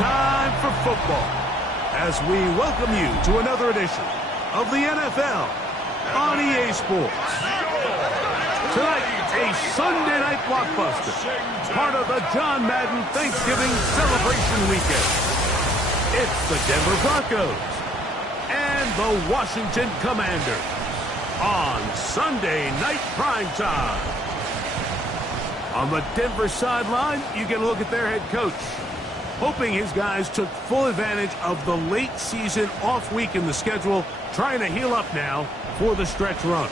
time for football as we welcome you to another edition of the NFL on EA Sports. Tonight, a Sunday night blockbuster, part of the John Madden Thanksgiving celebration weekend. It's the Denver Broncos and the Washington Commanders on Sunday Night Primetime. On the Denver sideline, you get a look at their head coach, hoping his guys took full advantage of the late season off week in the schedule, trying to heal up now for the stretch run.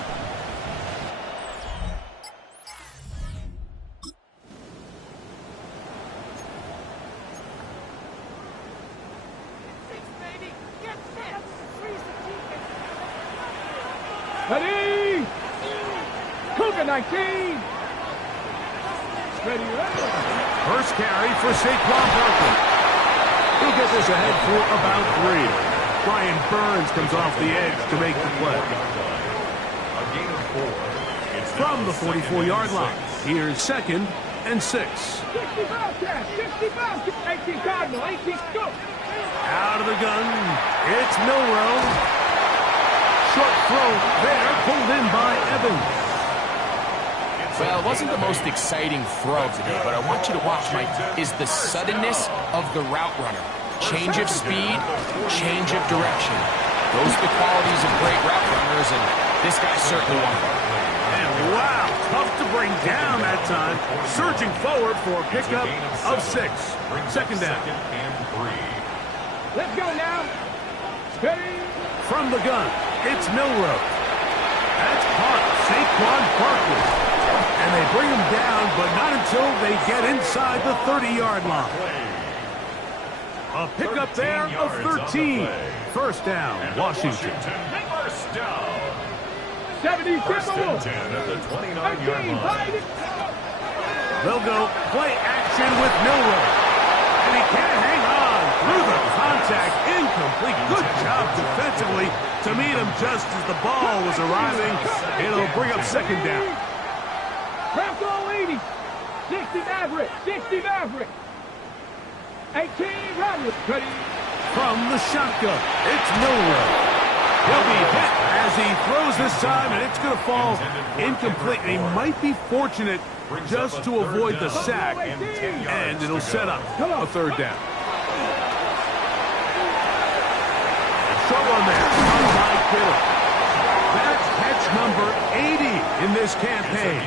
Ready? Cougar 19. Ready. First carry for Saquon Barkley. He'll get this ahead for about 3. Brian Burns comes off the edge to make the play. From the 44-yard line, here's 2nd and 6. 65 catch, 65, 18 Cardinal, 18 go. Out of the gun, it's Milroe. Short throw there, pulled in by Evans. Well, it wasn't the most exciting throw today, but I want you to watch, Mike, is the suddenness of the route runner. Change of speed, change of direction. Those are the qualities of great route runners, and this guy's certainly one of them. And wow, tough to bring down that time. Surging forward for a pickup of 6. 2nd down. Let's go now. Ready? From the gun, it's Milroe. That's caught Saquon Barkley. And they bring him down, but not until they get inside the 30-yard line. A pickup there of 13. First down, Washington. 70 First and 10 at the 29-yard line. They'll go play action with Milroe. And he can't hang on through the contact. Incomplete. Good job defensively to meet him just as the ball was arriving. It'll bring up 2nd down. Craft all 80. 60 Maverick. 60 Maverick. 18 Rodgers. Ready? From the shotgun, it's Milroe. He'll be hit as he throws this time, and it's going to fall incomplete. And he might be fortunate just to avoid the sack, and it'll set up a 3rd down. Short one there by Kittle. That's catch number 80 in this campaign.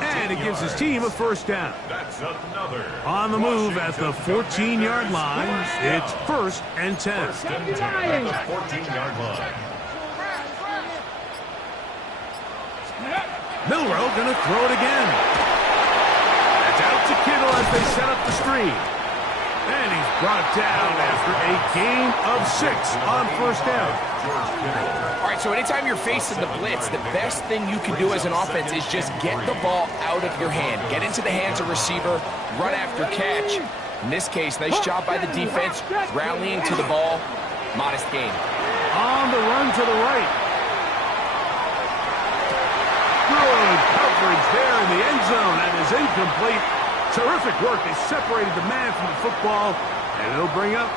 And it gives his team a 1st down. That's another. On the move at the 14-yard line, it's 1st and 10. First and 10 at the 14-yard line. Milroe going to throw it again. That's out to Kittle as they set up the screen. And he's brought down after a gain of 6 on 1st down. All right, so anytime you're facing the blitz, the best thing you can do as an offense is just get the ball out of your hand. Get into the hands of receiver, run after catch. In this case, nice job by the defense, rallying to the ball. Modest gain. On the run to the right. Good coverage there in the end zone. That is incomplete. Terrific work. They separated the man from the football, and it'll bring up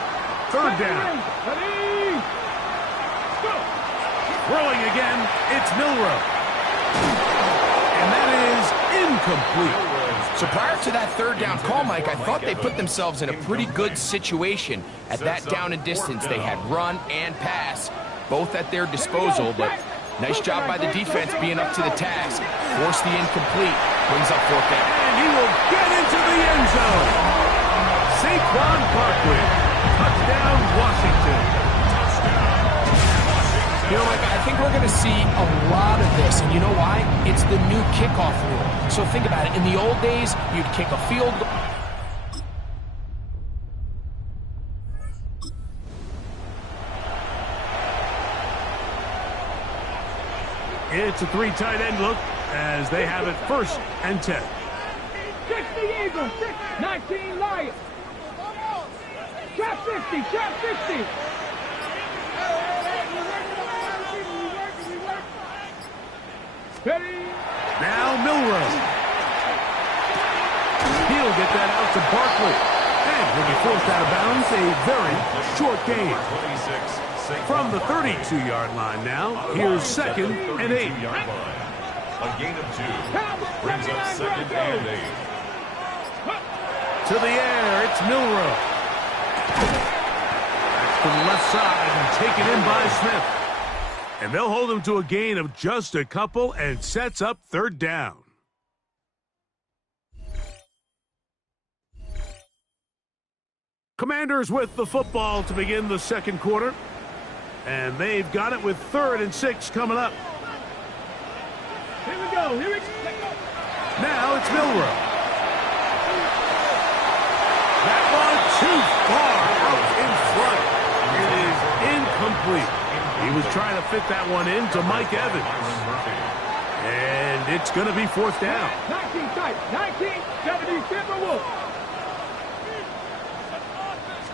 3rd down. Ready? Go. Throwing again, it's Milroe. And that is incomplete. So prior to that 3rd down call, Mike, I thought they put themselves in a pretty good situation at that down and distance. They had run and pass, both at their disposal, but nice job by the defense being up to the task. Force the incomplete, brings up 4th down. And he will get into the end zone. Saquon Barkley, touchdown Washington. You know, Mike, I think we're going to see a lot of this, and you know why? It's the new kickoff rule. So think about it. In the old days, you'd kick a field goal. It's a 3 tight end look as they have it 1st and 10. 60 Eagles, 19 Lions. Trap 50, trap 50. Ready? Now Milroe. He'll get that out to Barkley. And he'll be forced out of bounds, a very short gain. 26. From the 32-yard line now, here's 2nd and 8. A gain of 2 brings up 2nd and 8. To the air, it's Milroe. That's to the left side and taken in by Smith. And they'll hold him to a gain of just a couple and sets up 3rd down. Commanders with the football to begin the 2nd quarter. And they've got it with 3rd and 6 coming up. Here we go. Now it's Milroe. That one too far out in front. It is incomplete. He was trying to fit that one into Mike Evans. And it's going to be 4th down. 19 tight. 19, 70, Timberwolves.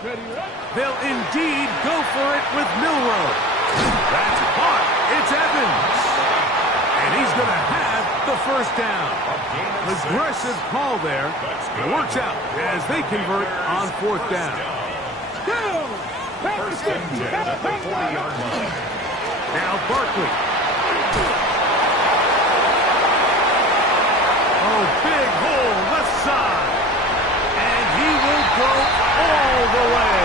They'll indeed go for it with Milroe. That's caught. It's Evans. And he's going to have the 1st down. Aggressive call there. It works out as they convert on 4th down. First and 10 at the 40-yard line. Now Barkley. Oh, big hole left side. And he will go all the way.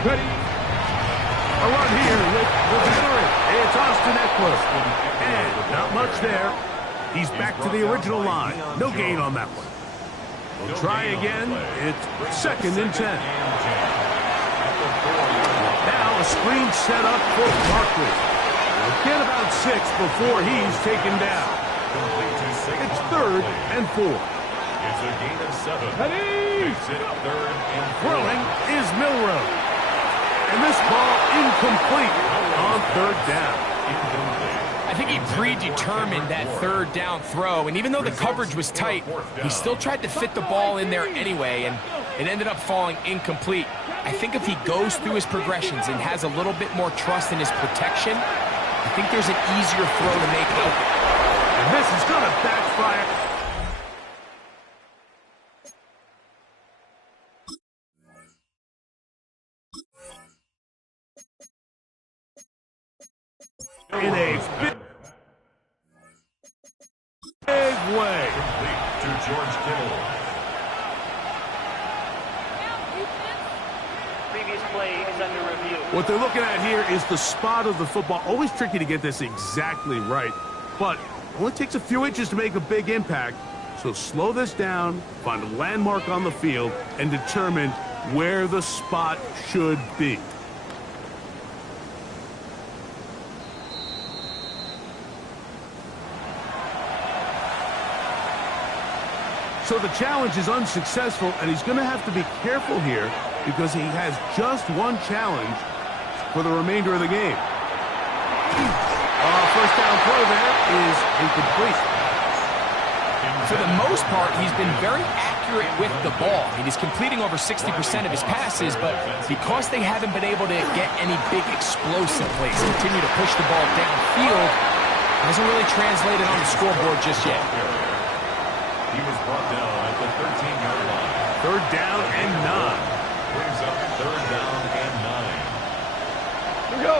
Ready. A run here with the veteran. It's Austin Eckler. And not much there. He's back to the original line. No gain on that one. We'll try again. It's 2nd and 10. Now a screen set up for Barkley. We'll get about 6 before he's taken down. It's 3rd and 4. It's a gain of 7. Ready. Makes it 3rd and 4. Throwing is Milroe. And this ball incomplete on 3rd down. I think he predetermined that 3rd down throw, and even though the coverage was tight, he still tried to fit the ball in there anyway, and it ended up falling incomplete. I think if he goes through his progressions and has a little bit more trust in his protection, I think there's an easier throw to make out there. And this is going to backfire. In a big way. Complete to George Kittle. Previous play is under review. What they're looking at here is the spot of the football. Always tricky to get this exactly right, but it only takes a few inches to make a big impact. So slow this down, find a landmark on the field, and determine where the spot should be. So the challenge is unsuccessful, and he's going to have to be careful here because he has just one challenge for the remainder of the game. First down throw there is incomplete. For the most part, he's been very accurate with the ball. I mean, he's completing over 60% of his passes, but because they haven't been able to get any big explosive plays, continue to push the ball downfield, hasn't really translated on the scoreboard just yet. He was brought down at the 13-yard line. 3rd down and 9. Brings up 3rd down and 9. Here we go.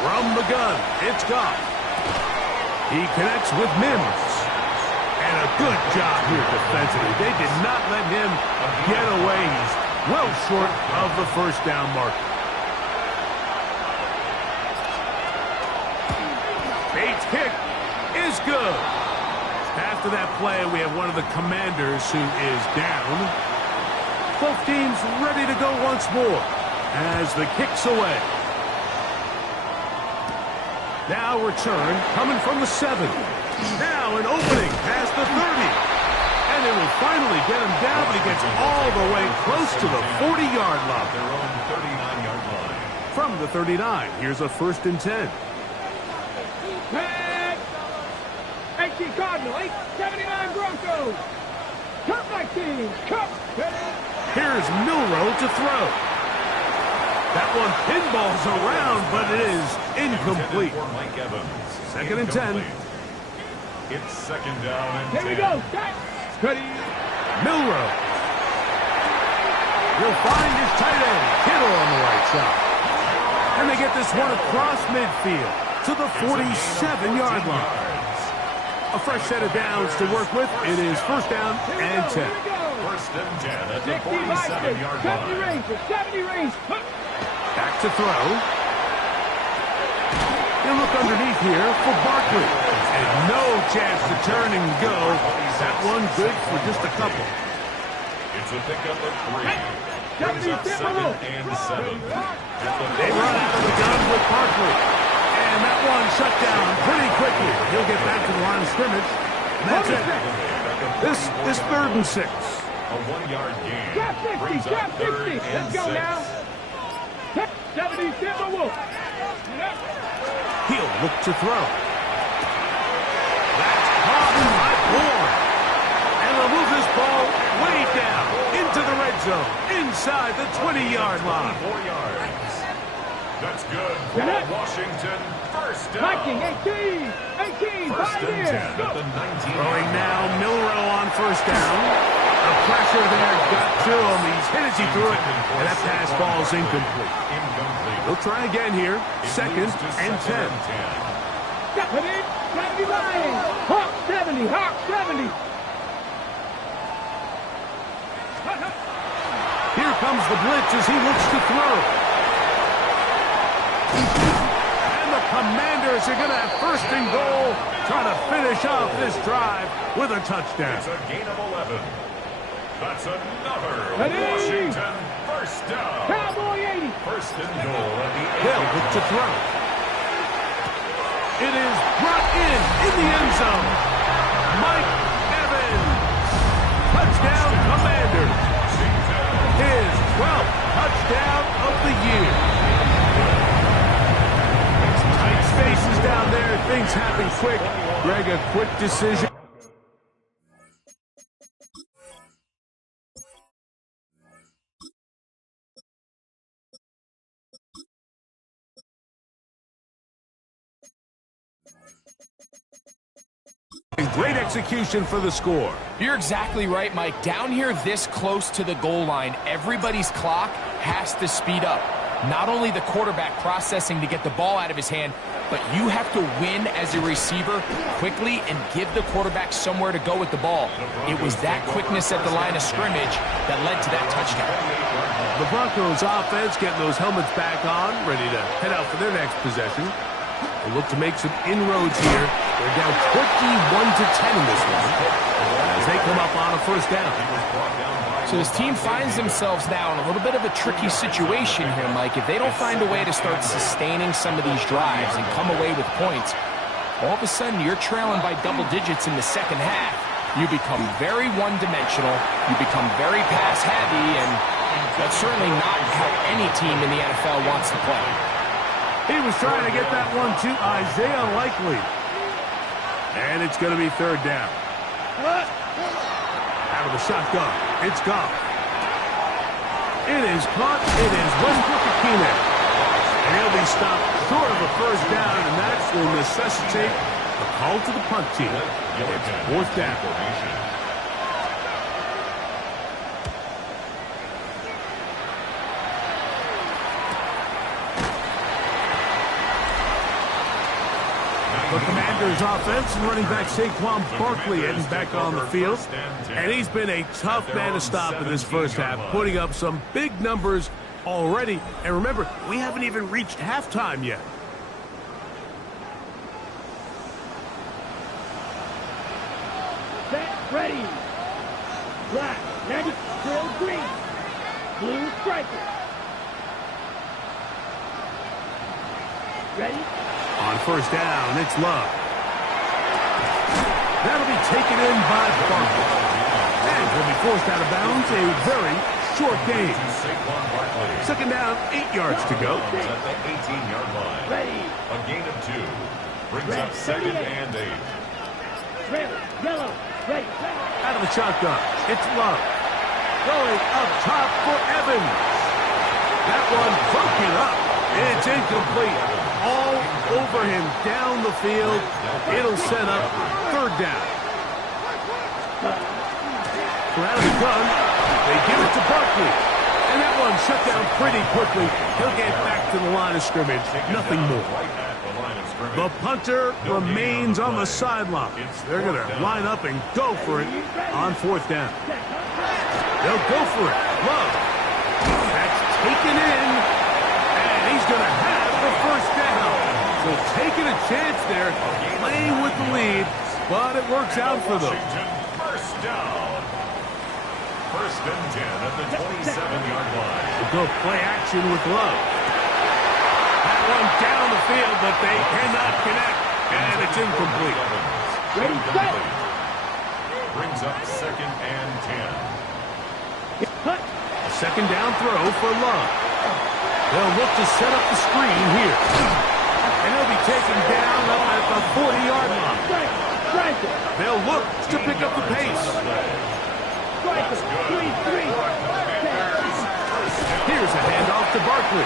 From the gun, it's Goff. He connects with Mims. And a good job here defensively. They did not let him get away. He's well short of the 1st down mark. Bates' kick is good. After that play, we have one of the Commanders who is down. Both teams ready to go once more as the kick's away. Now return coming from the 7. Now an opening past the 30. And they will finally get him down, but he gets all the way close to the 40-yard line. Their own 39-yard line. From the 39, here's a 1st and 10. 18 Cardinal, 879 Broncos. Cup 19, Cup. Here's Milroe to throw. That one pinballs around, but it is incomplete. For Mike Evans. Second and 10. It's second down and 10. Here we go. Cuddy. Milrow. He'll find his tight end, Kittle, on the right side. And they get this one across midfield to the 47-yard line. A fresh set of downs to work with. It is first down and 10. First and 10 at the 60 right, 47-yard 70 line. range, 70 range. Back to throw. He'll look underneath here for Barkley. And no chance to turn and go. That one good for just a couple. It's a pickup of 3. Brings up second and 7. They run out of the gun with Barkley. And that one shut down pretty quickly. He'll get back to the line of scrimmage. And that's it. This third and 6. A 1-yard gain. Drop 60, Brings drop up third 60. and Let's go 6. now. 70 Timberwolf. He'll look to throw. That's caught by Bourne. And they'll move this ball way down into the red zone, inside the 20-yard line. 4 yards. That's good for Washington. First down. Viking, 18, First right and 10 here. at the 19. Throwing now, Milrow on first down. The pressure there got to him. He's hit as he threw it, and that pass ball's incomplete. He'll try again here. Second and 10. Got it in. 70 line. Hawk 70. Hawk 70. Here comes the blitz as he looks to throw. And the Commanders are going to have first and goal, trying to finish off this drive with a touchdown. It's a gain of 11. That's another Ready? Washington first down. Cowboy 80. First and goal at the They'll look to throw. It is brought in the end zone. Mike Evans. Touchdown, Commanders. His 12th touchdown of the year. Tight spaces down there. Things happen quick. Greg, a quick decision. Great execution for the score. You're exactly right, Mike. Down here this close to the goal line, everybody's clock has to speed up. Not only the quarterback processing to get the ball out of his hand, but you have to win as a receiver quickly and give the quarterback somewhere to go with the ball. It was that quickness at the line of scrimmage that led to that touchdown. The Broncos offense getting those helmets back on, ready to head out for their next possession. They look to make some inroads here. They're down 21-10 in this one as they come up on a first down. So this team finds themselves now in a little bit of a tricky situation here, Mike. If they don't find a way to start sustaining some of these drives and come away with points, all of a sudden you're trailing by double digits in the second half. You become very one-dimensional. You become very pass-heavy, and that's certainly not how any team in the NFL wants to play. He was trying to get that one to Isaiah Likely. And it's going to be third down. Out of the shotgun. It's gone. It is caught. It is Westbrook-Ikhine. And he'll be stopped short of a first down, and that will necessitate a call to the punt team. It's fourth down. The Commanders offense and running back Saquon Barkley heading back on the field. And he's been a tough man to stop in this first half, putting up some big numbers already. And remember, we haven't even reached halftime yet. Set, ready. Black, ready, drill green. Blue striker. Ready? On first down, it's Love. That'll be taken in by Barkley. And will be forced out of bounds. A very short game. Second down, 8 yards to go. At the 18-yard line. Ready. A gain of 2. Brings up second and 8. Red, yellow, ready. Out of the shotgun, it's Love. Going up top for Evans. That one broken up. It's incomplete. All over him down the field. It'll set up third down. So out of the gun, they give it to Barkley. And that one shut down pretty quickly. He'll get back to the line of scrimmage. Nothing more. The punter remains on the sideline. They're going to line up and go for it on fourth down. They'll go for it. Love. That's taken in. And he's going to have the first down. So taking a chance there, playing with the lead, but it works out for them. First down. First and 10 at the 27-yard line. We'll go play action with Love. That one down the field, but they cannot connect. And it's incomplete. Ready, set. Brings up second and 10. A second down throw for Love. They'll look to set up the screen here. And he'll be taken down up at the 40-yard line. They'll look to pick up the pace. Here's a handoff to Barkley.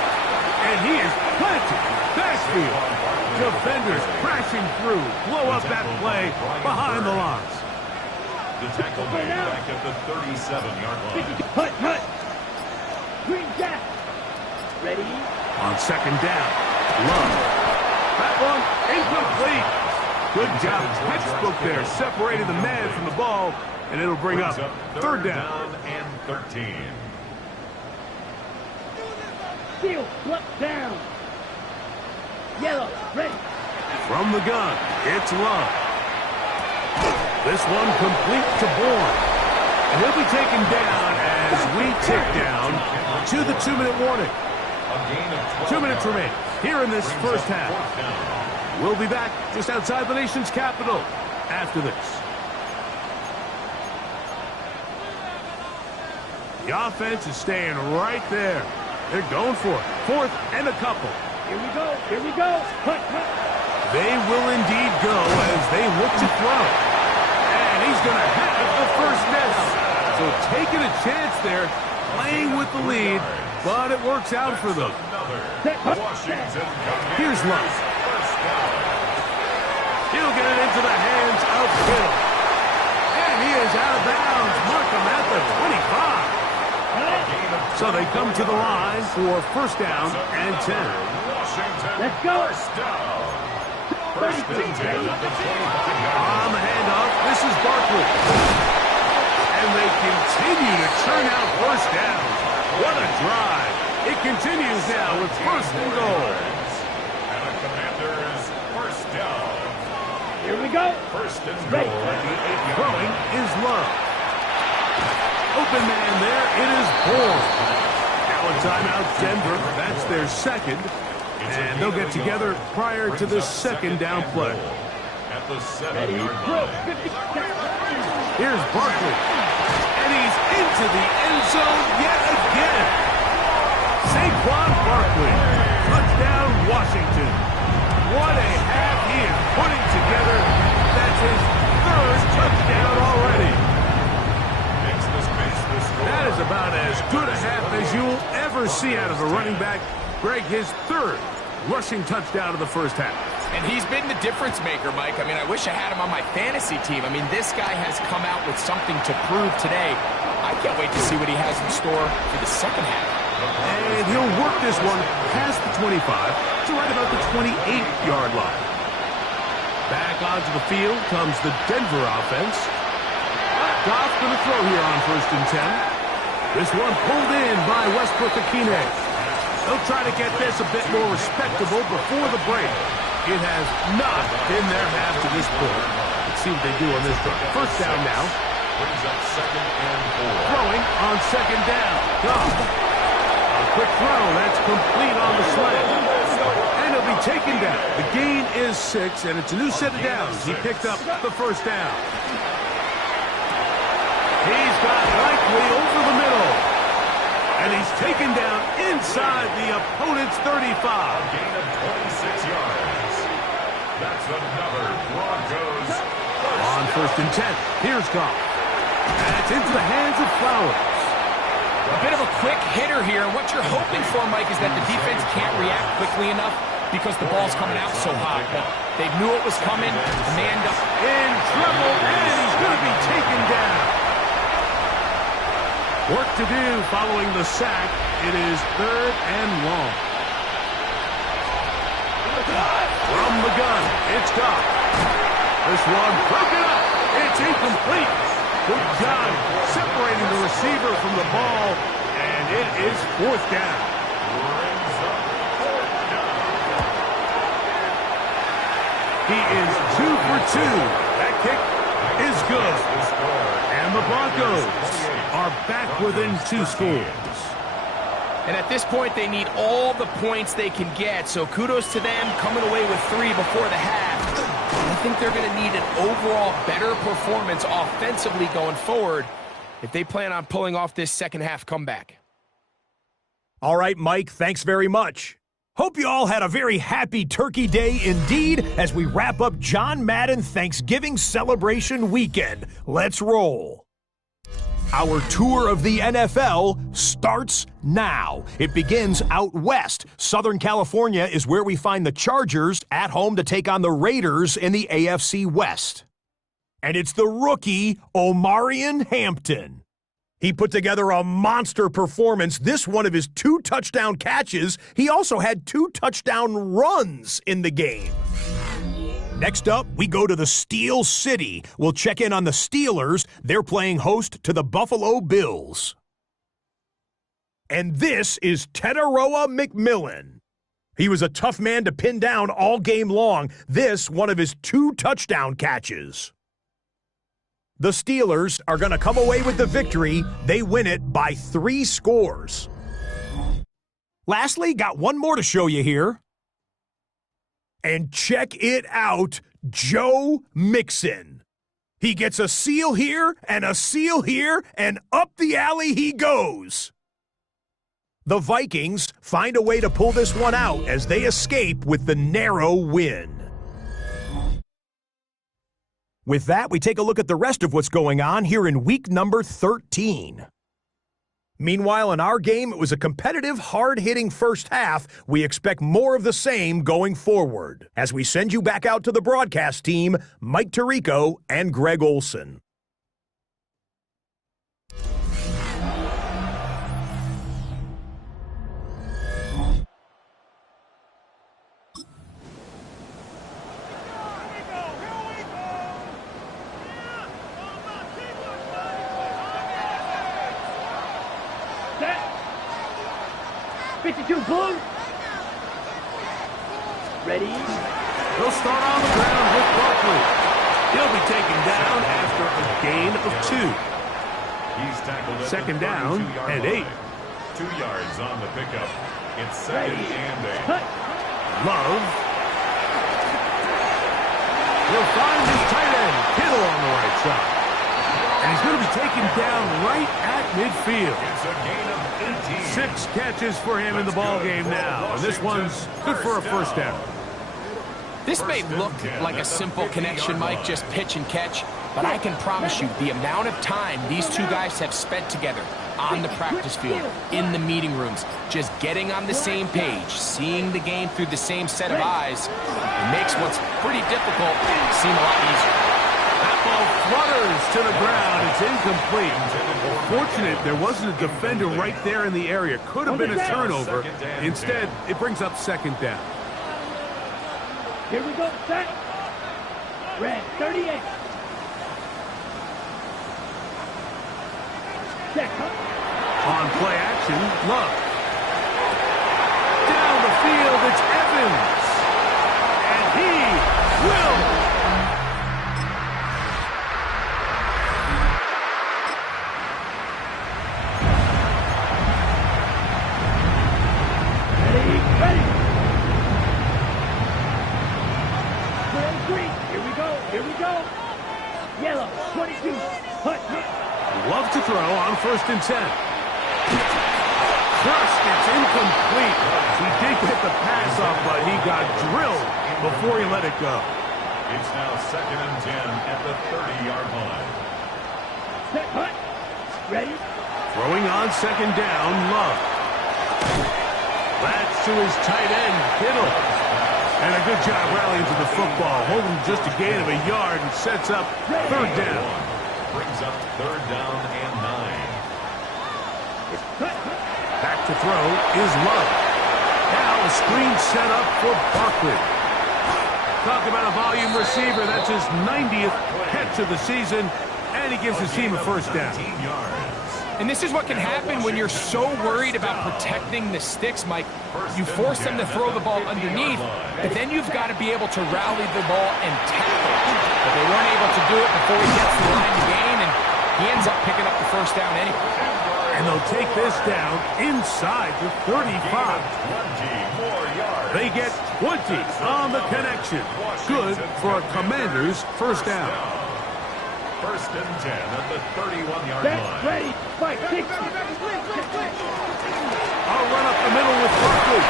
And he is planted. Backfield. Defenders crashing through. Blow up that play behind the lines. The tackle made back at the 37-yard line. Hut. Green jack. Ready? On second down, Love. That one incomplete. Good job, textbook there, separating the man from the ball, and it'll bring up third down. And 13. Seal, flip down. Yellow, ready. From the gun, it's Love. This one complete to Bourne. And he'll be taken down as we tick down to the 2-minute warning. 2 minutes remain here in this first half. We'll be back just outside the nation's capital after this. The offense is staying right there. They're going for it. Fourth and a couple. Here we go. Hut. They will indeed go as they look to throw. And he's going to have the first down. So taking a chance there, playing with the lead, but it works out for them. Here's Love. He'll get it into the hands of Kittle. And he is out of bounds. Mark him at the 25. So they come to the line for first down and 10. Let's go. First and 10 at the 25. On the handoff, this is Barkley. And they continue to churn out first down. What a drive. It continues now with first and goal. And the Commanders first down. Here we go. First and goal at the 8-yard Throwing line. is Love. Open man there, it is Bourne. Now a timeout, Denver. That's their second. And they'll get together prior to the second down play. At the 7-yard line. Here's Barkley. And he's into the end zone yet again. Saquon Barkley. Touchdown, Washington. What a half he is putting together. That's his third touchdown already. That is about as good a half as you'll ever see out of a running back. Greg, his third rushing touchdown of the first half. And he's been the difference maker, Mike. I mean, I wish I had him on my fantasy team. I mean, this guy has come out with something to prove today. I can't wait to see what he has in store for the second half. And he'll work this one past the 25 to right about the 28-yard line. Back onto the field comes the Denver offense. Goff going to throw here on first and 10. This one pulled in by Westbrook-Akine. They'll try to get this a bit more respectable before the break. It has not been their half to this point. Let's see what they do on this drive. First down now. Brings up second and 4. Throwing on second down. Goff. A quick throw. That's complete on the slant. And he'll be taken down. The gain is 6, and it's a new set of downs. He picked up the first down. He's got Likely over the middle. And he's taken down inside the opponent's 35. Gain of 26 yards. That's another Broncos. On first and 10, here's Goff. And it's into the hands of Flowers. A bit of a quick hitter here. What you're hoping for, Mike, is that the defense can't react quickly enough because the ball's coming out so hot. But they knew it was coming. The man in trouble, and he's going to be taken down. Work to do following the sack. It is 3rd and long. From the gun, it's Goff. This one broken up. It's incomplete. Good job separating the receiver from the ball, and it is 4th down. He is 2 for 2. That kick is good. And the Broncos are back within 2 scores. And at this point, they need all the points they can get. So kudos to them coming away with 3 before the half. I think they're going to need an overall better performance offensively going forward if they plan on pulling off this second half comeback. All right, Mike, thanks very much. Hope you all had a very happy Turkey Day indeed as we wrap up John Madden Thanksgiving celebration weekend. Let's roll. Our tour of the NFL starts now. It begins out west. Southern California is where we find the Chargers at home to take on the Raiders in the AFC West. And it's the rookie, Omarion Hampton. He put together a monster performance. This one of his 2 touchdown catches. He also had 2 touchdown runs in the game. Next up, we go to the Steel City. We'll check in on the Steelers. They're playing host to the Buffalo Bills. And this is Teteroa McMillan. He was a tough man to pin down all game long. This, one of his 2 touchdown catches. The Steelers are going to come away with the victory. They win it by 3 scores. Lastly, got one more to show you here. And check it out, Joe Mixon. He gets a seal here and a seal here, and up the alley he goes. The Vikings find a way to pull this one out as they escape with the narrow win. With that, we take a look at the rest of what's going on here in week number 13. Meanwhile, in our game, it was a competitive, hard-hitting first half. We expect more of the same going forward. As we send you back out to the broadcast team, Mike Tirico and Greg Olson. Blue. Ready? They'll start on the ground with Barkley. He'll be taken down after a gain of 2. He's tackled at 2nd the down 32-yard and line. 8. 2 yards on the pickup. It's 2nd and 8. Love. He'll find his tight end, Kittle, on the right side. And he's going to be taken down right at midfield. It's a gain of 18. 6 catches for him in the ballgame now. And this one's good for a first down. This may look like a simple connection, Mike, just pitch and catch, but I can promise you the amount of time these 2 guys have spent together on the practice field, in the meeting rooms, just getting on the same page, seeing the game through the same set of eyes, it makes what's pretty difficult seem a lot easier. That ball flutters to the ground. It's incomplete. Fortunate there wasn't a defender right there in the area. Could have been a turnover. Instead, it brings up 2nd down. Here we go, set. Red, 38. Check, huh? On play action, Love. Down the field, it's Evans. And he will. Yellow, 22, hut, hit. Love to throw on 1st and 10. Crushed, it's incomplete. He did get the pass off, but he got drilled before he let it go. It's now 2nd and 10 at the 30-yard line. Set, hut, ready, Throwing on second down, Love. That's to his tight end, Kittle. And a good job rallying to the football, holding just a gain of a yard and sets up third down. Brings up third down and 9. Back to throw is Love. Now a screen set up for Barkley. Talk about a volume receiver. That's his 90th catch of the season, and he gives his team a first down. 15 yards. And this is what can happen when you're so worried about protecting the sticks, Mike. You force them to throw the ball underneath, but then you've got to be able to rally the ball and tackle. But they weren't able to do it before he gets to the line to gain, and he ends up picking up the first down anyway. And they'll take this down inside the 35. 20 more yards. They get 20 on the connection. Good for a Commanders first down. First and 10 at the 31-yard That's line. ready. Fight. Six. I'll run up the middle with Barkley.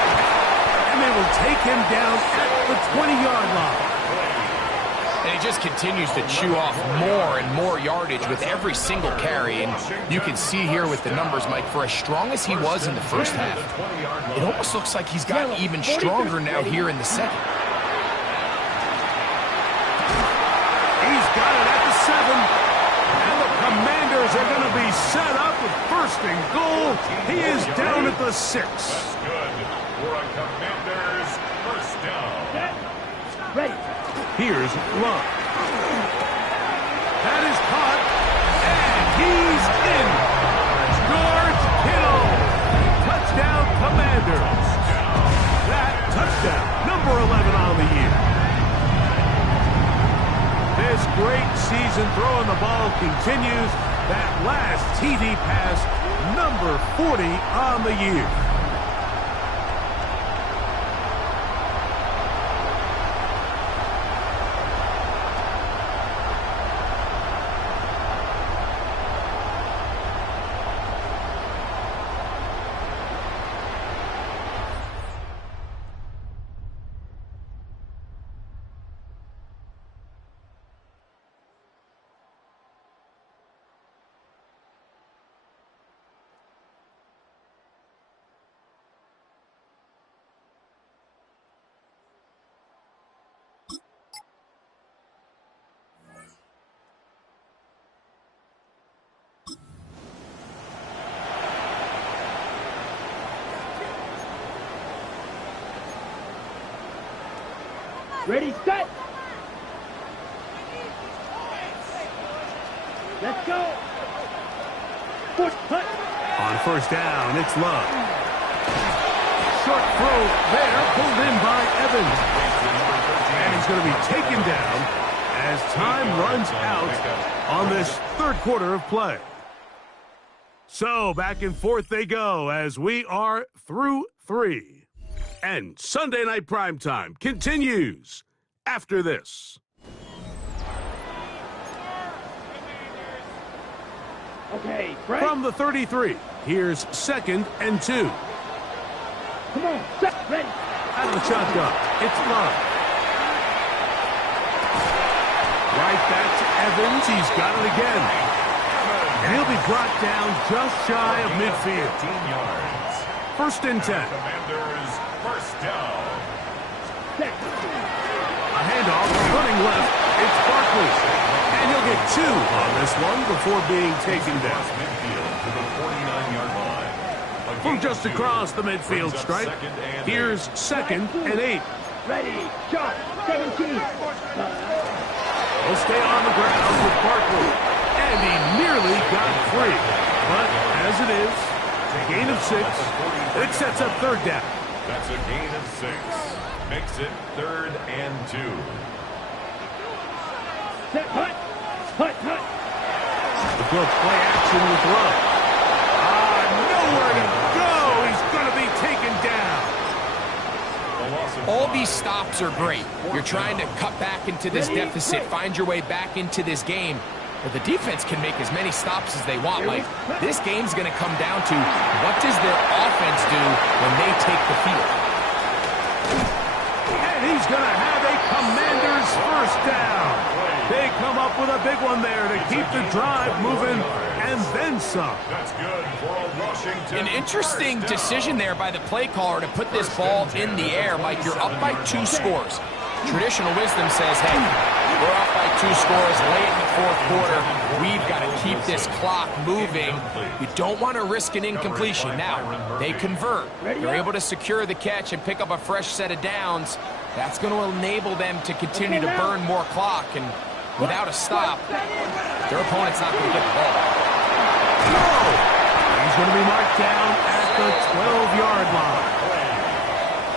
And they will take him down at the 20-yard line. And he just continues to chew off more and more yardage with every single carry. And you can see here with the numbers, Mike, for as strong as he was in the first half, it almost looks like he's gotten even stronger now here in the second. He's got it at the 7. And the Commanders are going to be set up with first and goal. He is down at the 6. That's good for a Commanders first down. Ready. Here's Love. That is caught. And he's in. George Kittle. Touchdown, Commanders. That touchdown, number 11 on the year. This great season throwing the ball continues. That last TD pass, number 40 on the year. Ready, set. Let's go. Push, punt. On first down, it's Love. Short throw there, pulled in by Evans. And he's going to be taken down as time runs out on this third quarter of play. So back and forth they go as we are through 3. And Sunday Night Primetime continues after this. Okay, Frank. From the 33, here's second and 2. Come on, set. Ready. Out of the shotgun, it's Love. Right back to Evans. He's got it again. And he'll be brought down just shy of midfield. 15 yards. First and 10. Commanders first down. Set. A handoff, running left. It's Barkley. And he'll get 2 on this one before being taken down. Across midfield to the 49-yard line. From just across the midfield stripe, here's second and 8. Ready. Shot. 17. He'll stay on the ground with Barkley. And he nearly got free. But as it is, a gain of 6. It sets up third down. That's a gain of 6. Makes it third and 2. Set. Hunt. Hunt. Hunt. The good play action with Love. Nowhere to go. He's going to be taken down. All these stops are great. You're trying to cut back into this deficit, find your way back into this game. But the defense can make as many stops as they want, Mike. This game's going to come down to what does their offense do when they take the field. And he's going to have a Commanders first down. They come up with a big one there to keep the drive moving, and then some. That's good for a Washington. An interesting decision there by the play caller to put this ball in the air. Mike, you're up by 2 scores. Traditional wisdom says, hey, we're up by 2 scores late in the 4th quarter. We've got to keep this clock moving. You don't want to risk an incompletion. Now, they convert. They're able to secure the catch and pick up a fresh set of downs. That's going to enable them to continue to burn more clock. And without a stop, their opponent's not going to get the ball. He's going to be marked down at the 12-yard line.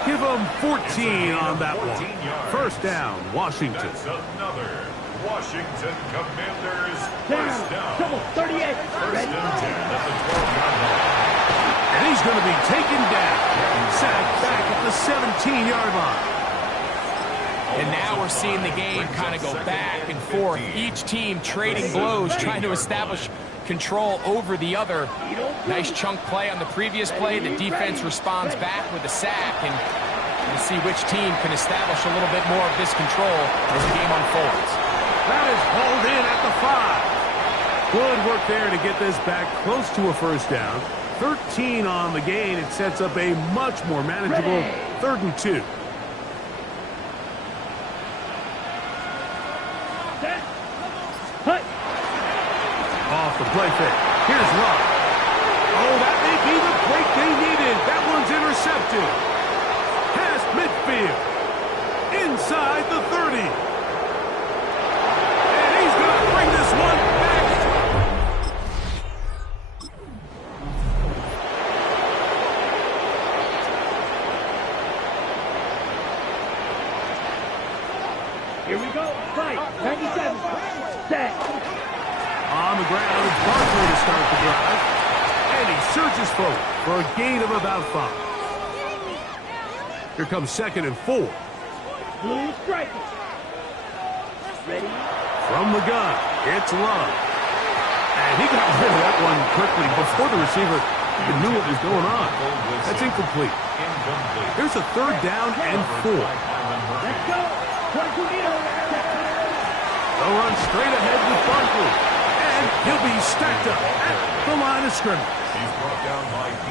Give them 14 on that one. First down, Washington. That's another Washington Commanders Down. first down. Double 38. First and 10 at the 12-yard line. And he's going to be taken down. Sacked back at the 17-yard line. And now we're seeing the game kind of go back and forth. Each team trading blows, trying to establish control over the other. Nice chunk play on the previous play. The defense responds back with a sack, and we'll see which team can establish a little bit more of this control as the game unfolds. That is hauled in at the 5. Good work there to get this back close to a first down. 13 on the gain. It sets up a much more manageable 3rd and 2. Off the play fake. Here's Love. Oh, that may be the break they needed. That one's intercepted. Past midfield. Inside the 30. And he's going to bring this one back. Here we go. Fight. 97. Set. On the ground, it's Barkley to start the drive. And he surges forward for a gain of about 5. Here comes 2nd and 4. Blue striker. Ready. From the gun, it's Love. And he got rid of that one quickly before the receiver even knew what was going on. That's incomplete. Here's a 3rd down and 4. Let's go. They'll run straight ahead with Barkley. And he'll be stacked up at the line of scrimmage.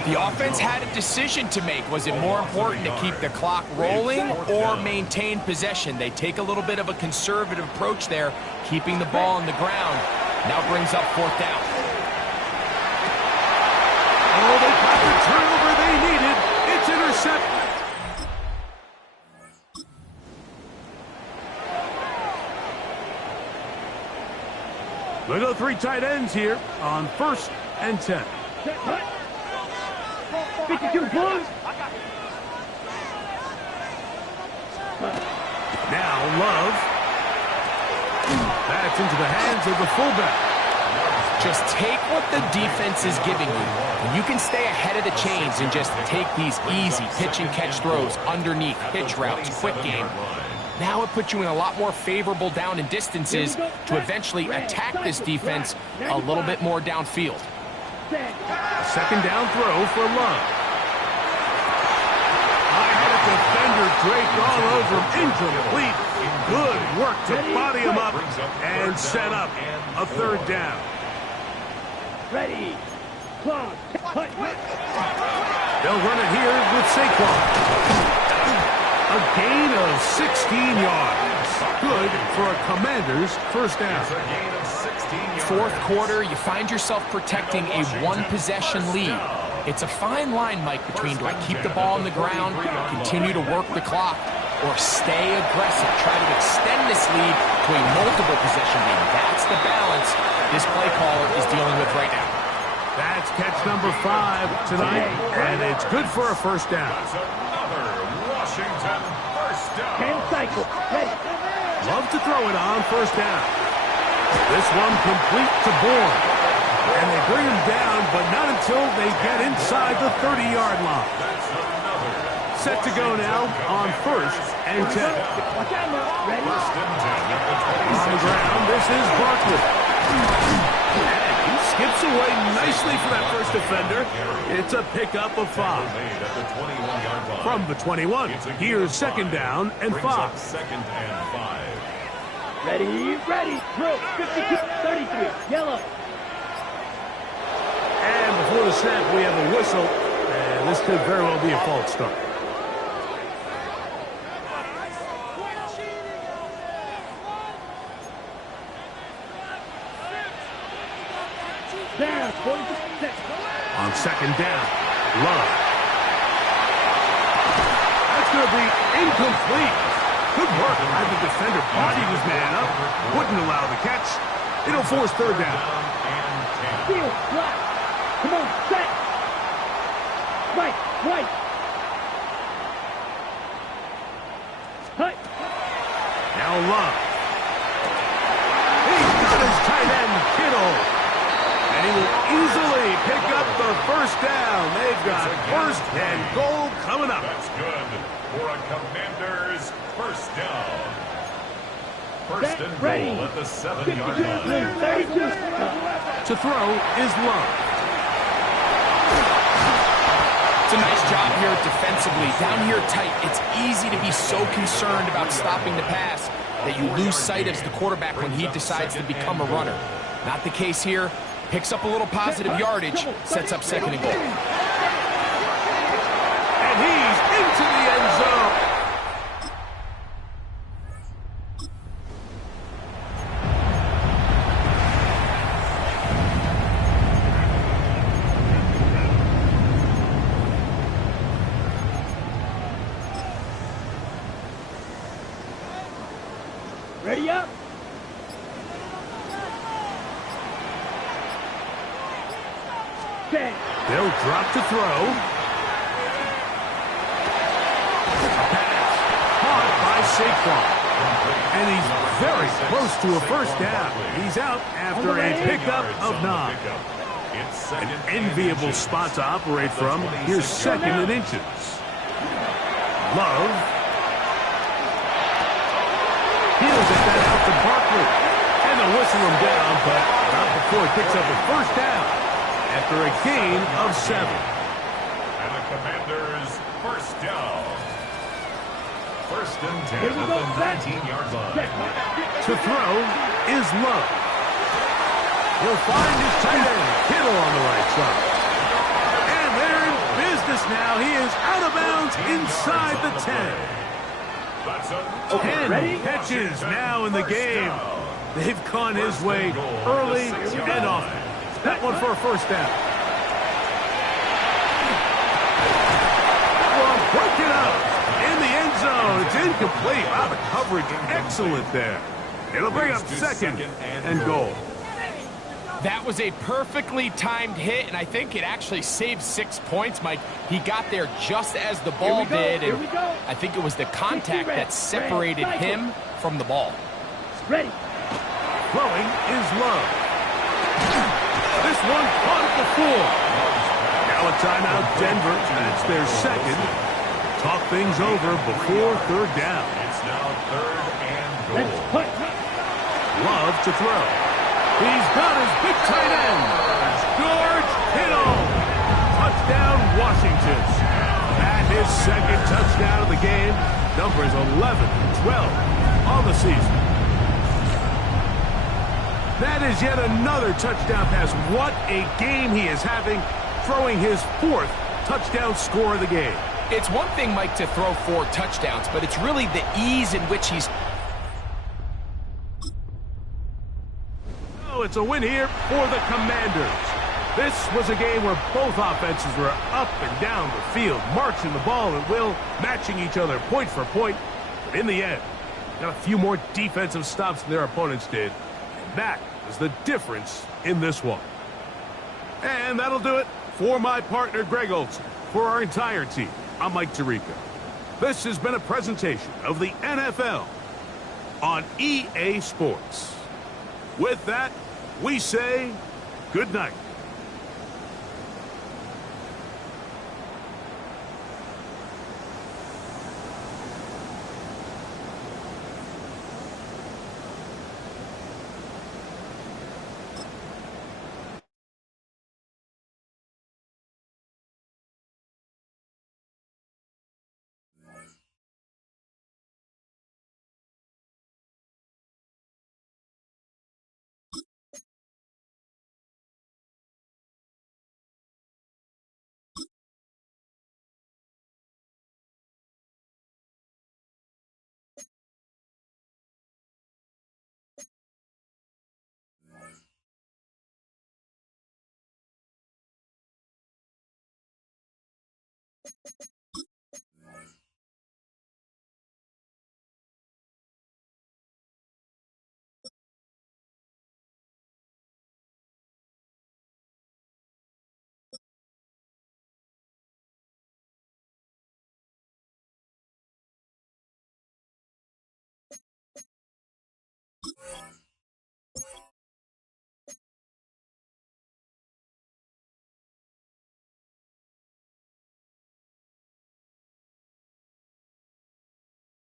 The offense had a decision to make. Was it more important to keep the clock rolling or maintain possession? They take a little bit of a conservative approach there, keeping the ball on the ground. Now brings up 4th down. Oh, they got the turnover they needed. It's intercepted. They go 3 tight ends here on 1st and 10. 52 Blues. Now Love. That's into the hands of the fullback. Just take what the defense is giving you. And you can stay ahead of the chains and just take these easy pitch and catch throws underneath, pitch routes, quick game. Now it puts you in a lot more favorable down and distances to eventually attack this defense a little bit more downfield. A 2nd down throw for Love. I had a defender draped all over him. Incomplete. Good work to body him up and set up a 3rd down. Ready. Clock. They'll run it here with Saquon. A gain of 16 yards. Good for a Commanders first down. 4th quarter, you find yourself protecting a 1-possession lead. It's a fine line, Mike, between do I keep the ball on the ground, continue to work the clock, or stay aggressive, try to extend this lead to a multiple possession game. That's the balance this play caller is dealing with right now. That's catch number 5 tonight, and it's good for a first down. That's another Washington first down. 10 cycle. Ready. Love to throw it on first down. This one complete to Bourne. And they bring him down, but not until they get inside the 30-yard line. Set to go now on 1st and 10. Watch out now. Ready. On the ground, this is Barkley. And he skips away nicely for that first defender. It's a pickup of 5. From the 21, here's 2nd down and 5. 2nd and 5. Ready, ready. Throw. 52, 33. Yellow. And before the snap, we have a whistle. And this could very well be a false start. Down. 46. On second down, Love. That's going to be incomplete. Good work. Had the defender bodied his man up. Wouldn't allow the catch. It'll force third down. Field. Block. Come on. Set. Right. Right. Hut. Now Love. He's got his tight end, Kittle. And he will easily pick up the first down. They've got first and goal coming up. That's good for a Commanders first down. First and Ready. goal at the 7-yard line. 32. To throw is Love. It's a nice job here defensively. Down here tight, it's easy to be so concerned about stopping the pass that you lose sight of the quarterback when he decides to become a runner. Not the case here. Picks up a little positive yardage, sets up second and goal. And he's into the end zone. Ready up. Set. They'll drop to throw. A pass. Caught by Saquon. And he's very close to a first down. He's out after a pickup of 9. An enviable spot to operate from. Here's second and inches. Love. He'll get that out to Barkley. And they'll whistle him down, but not before he picks up a first down after a gain of 7. And the Commanders first down. First and 10 at the 19-yard line. To throw is Love. He'll find his tight end, Kittle, on the right side. And they're in business now. He is out of bounds inside the 10. 10 catches now in the game. They've gone his way early and often. That one for a first down. Well, break it up in the end zone. It's incomplete. Wow, the coverage excellent there. It'll bring up second and goal. That was a perfectly timed hit, and I think it actually saved 6 points, Mike. He got there just as the ball did, and I think it was the contact that separated him from the ball. Ready. Throwing is Love. This one caught at the 4. Now a timeout, Denver. That's their second. Talk things over before third down. It's now third and goal. Love to throw. He's got his big tight end. George Kittle. Touchdown, Washington. And his second touchdown of the game. Numbers 11 and 12 on the season. That is yet another touchdown pass. What a game he is having, throwing his 4th touchdown score of the game. It's one thing, Mike, to throw 4 touchdowns, but it's really the ease in which he's... Oh, it's a win here for the Commanders. This was a game where both offenses were up and down the field, marching the ball at will, matching each other point for point. But in the end, got a few more defensive stops than their opponents did. And that was the difference in this one. And that'll do it for my partner, Greg Olson. For our entire team, I'm Mike Tirico. This has been a presentation of the NFL on EA Sports. With that, we say good night.